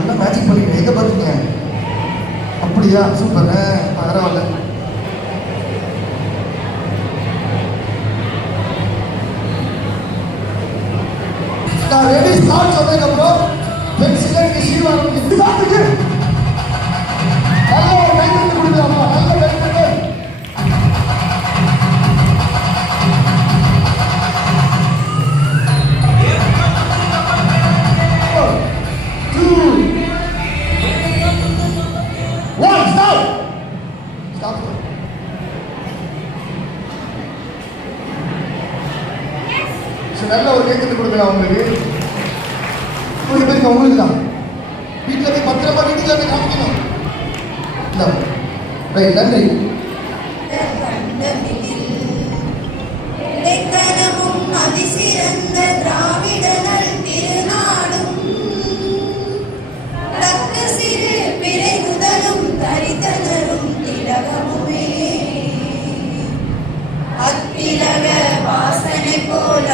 நல்லா மேட்சிங் பண்ணிட்டேன் எங்கே பார்த்தீங்க அப்படியா? சூப்பர் பரவாயில்ல. நான் ரெடி ஸ்டார்ட் சொன்னதுக்கப்புறம் பென்சிலை ஷீவாரம் நல்ல ஒரு கைத்தட்டு கொடுக்கலாம் அவங்களுக்கு. உங்களுக்கு பேருக்கு அவங்களுக்கு தான். வீட்டில் போய் பத்திரமா வீட்டுக்கு வந்து காமிக்கணும். இல்லை. ரைட் நன்றி வாசனை போல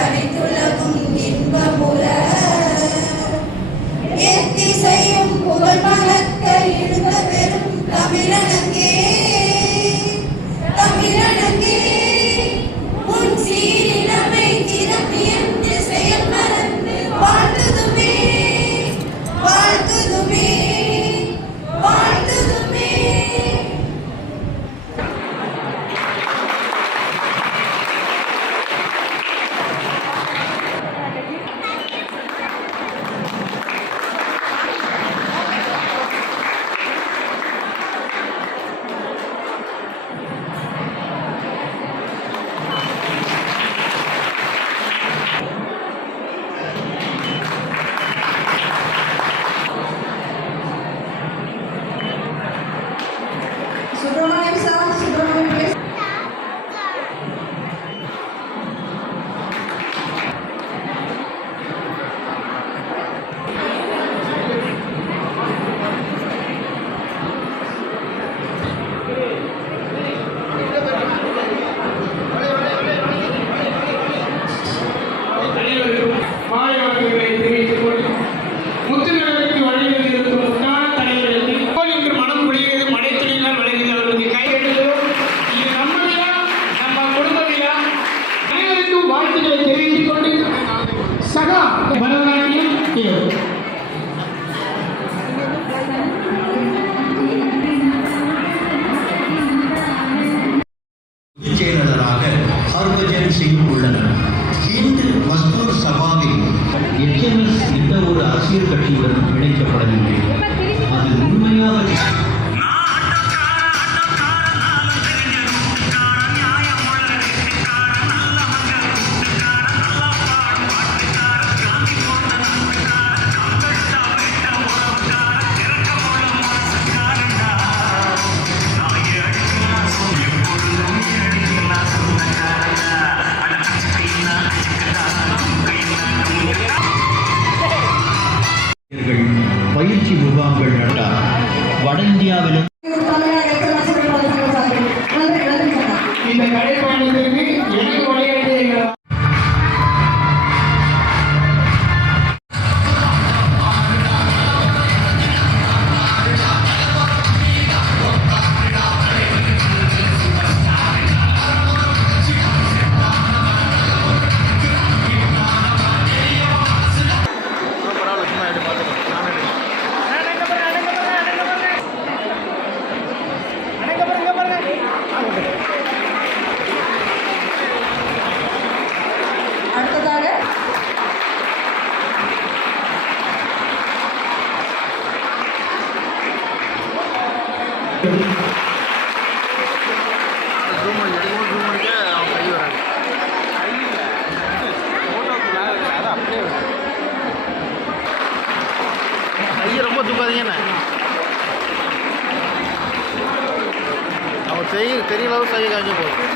செய்ய பெரிய அளவு செய்ய காஞ்சி போகும்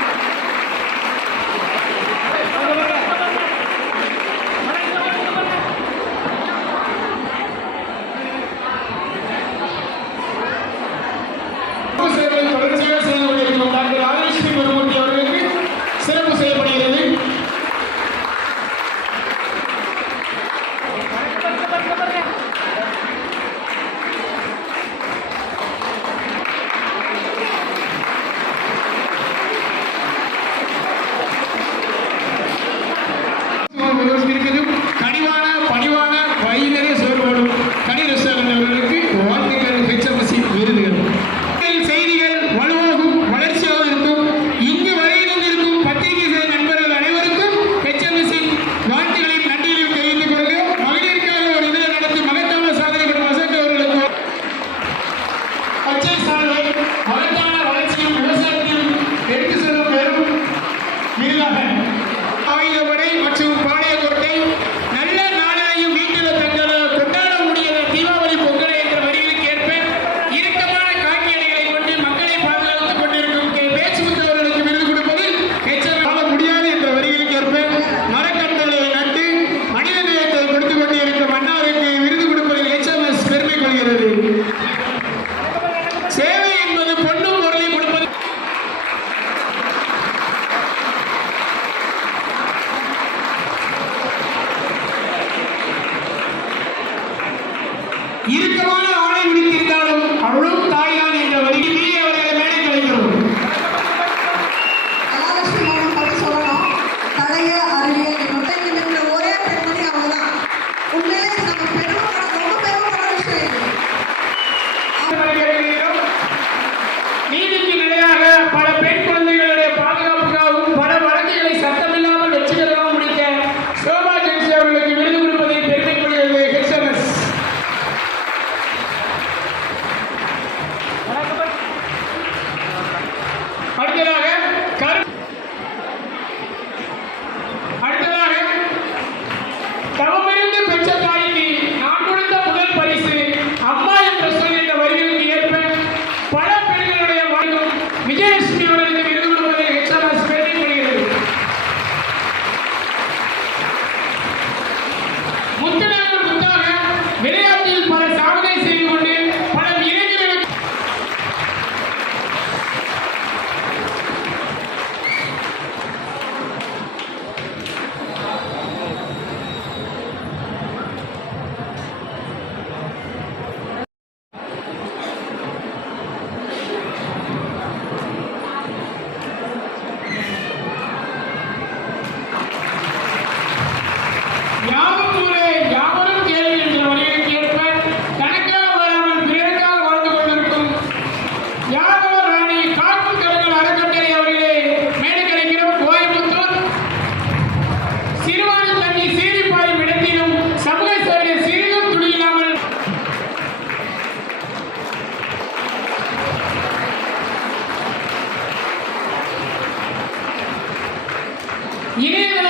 மற்றும் இறுக்கமான ஏகன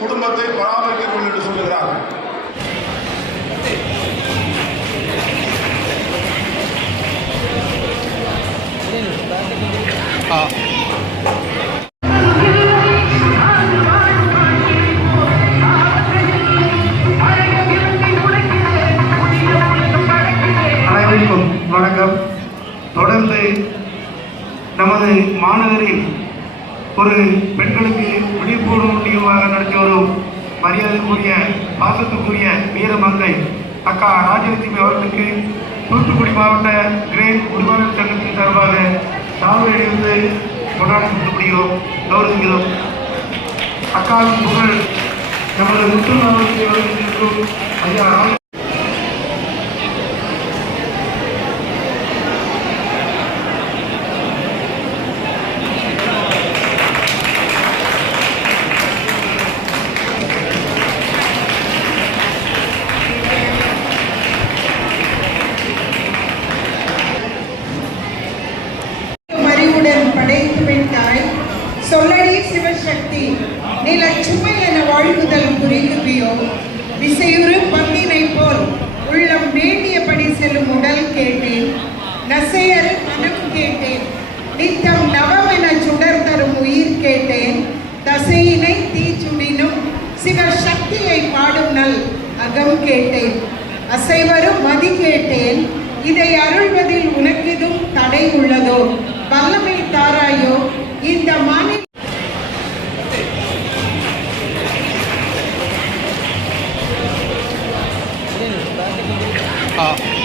குடும்பத்தை பராமரிக்க வேண்டும் என்று சொல்லுகிறார். அனைவருக்கும் வணக்கம். தொடர்ந்து நமது மாநகரில் ஒரு நடத்தி வரும் மரியாதைக்குரிய பாசத்துக்குரிய வீர மந்தை அக்கா ராஜலட்சுமி அவர்களுக்கு தூத்துக்குடி மாவட்ட கிரேட் குடிமகன் சங்கத்தின் சார்பாக சாலையிலிருந்து கொண்டாடி கொடுக்கப்படுகிறோம் கௌரவிக்கிறோம். அக்காவின் புகழ் நமது முத்து மாவட்டத்தில் இருக்கும். ஐயா பக்தியை பாடும் நல் அகம் கேட்டேன். அசைவரும் மதி கேட்டேன். இதை அருள்வதில் உனக்கிதும் தடை உள்ளதோ? வல்லமை தாராயோ இந்த மாநில Oh.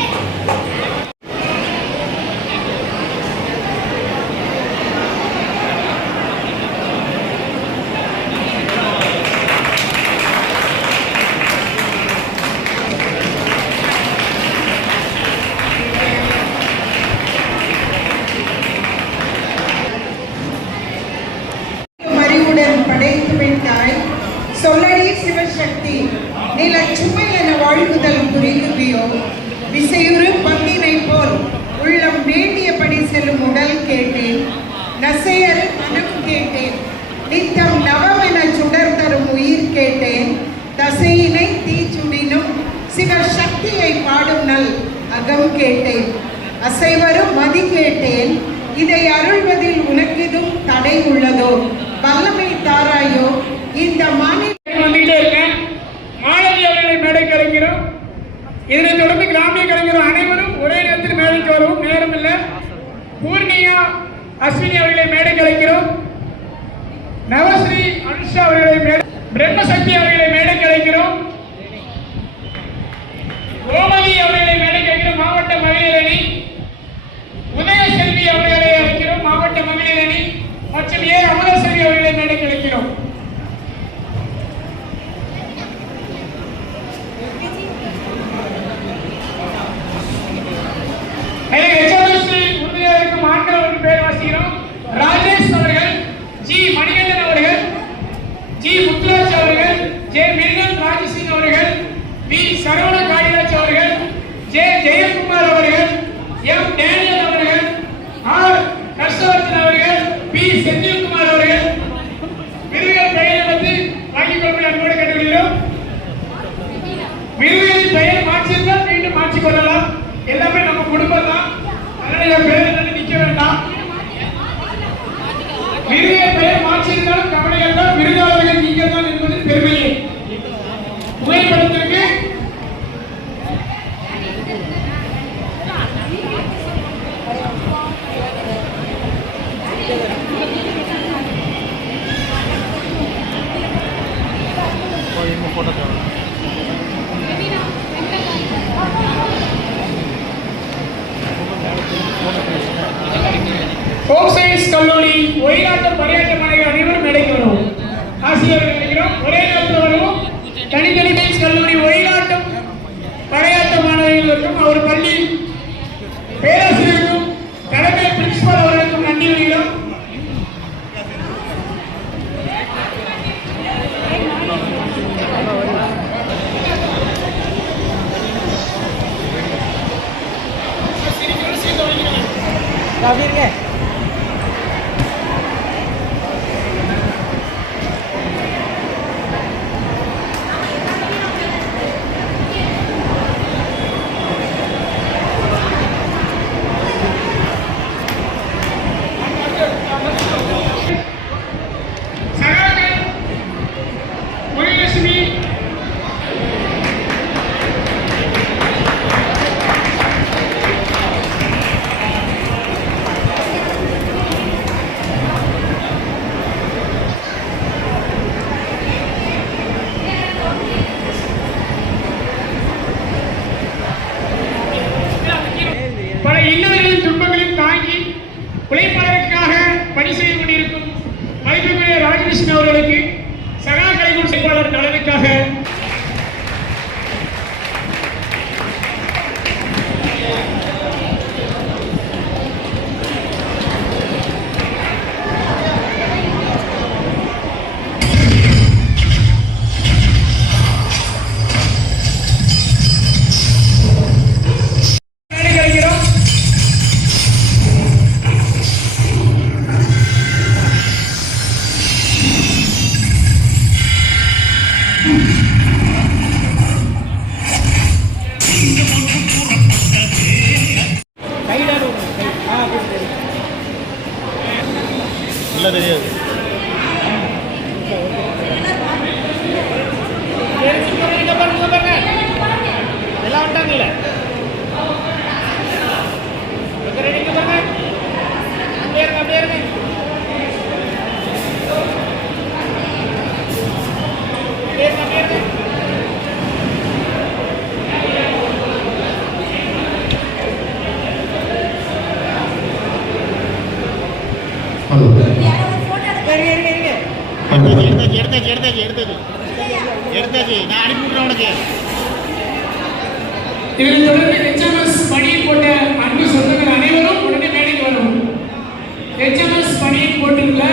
நிறைய பேர் மாற்றியிருந்தாலும் கவலைகள் தான் விருதாளர்கள் நீங்கள் தான் என்பது பெருமையே புகைப்படத்திற்கு எம்எஸ் கல்லூரி ஒயிலாட்டம் பணியாற்ற மனைவி அனைவரும் நினைக்கிறோம் ஆசிரியர்கள் நினைக்கிறோம் ஒரே நேரத்தில் வருவோம். தனித்தனி இல்லை தெரியாது இங்க பாருங்க, இங்க பாருங்க. எல்லாம் வந்துட்டாங்கல்ல? இங்க ரெடி, இங்க பாருங்க. அப்படியே இருங்க, அப்படியே இருங்க. அப்படியே இருங்க, அப்படியே இருங்க. எடுத்தாச்சு எடுத்தாச்சு எடுத்தாச்சு எடுத்தாச்சு எடுத்தாச்சு நான் அனுப்பி விட்றேன் உனக்கு இதனைத் தொடர்ந்து HMS பணியில் போட்ட அன்பு சொந்தங்கள் அனைவரும் உடனே மேடைக்கு வரணும் HMS பணியில் போட்டுள்ள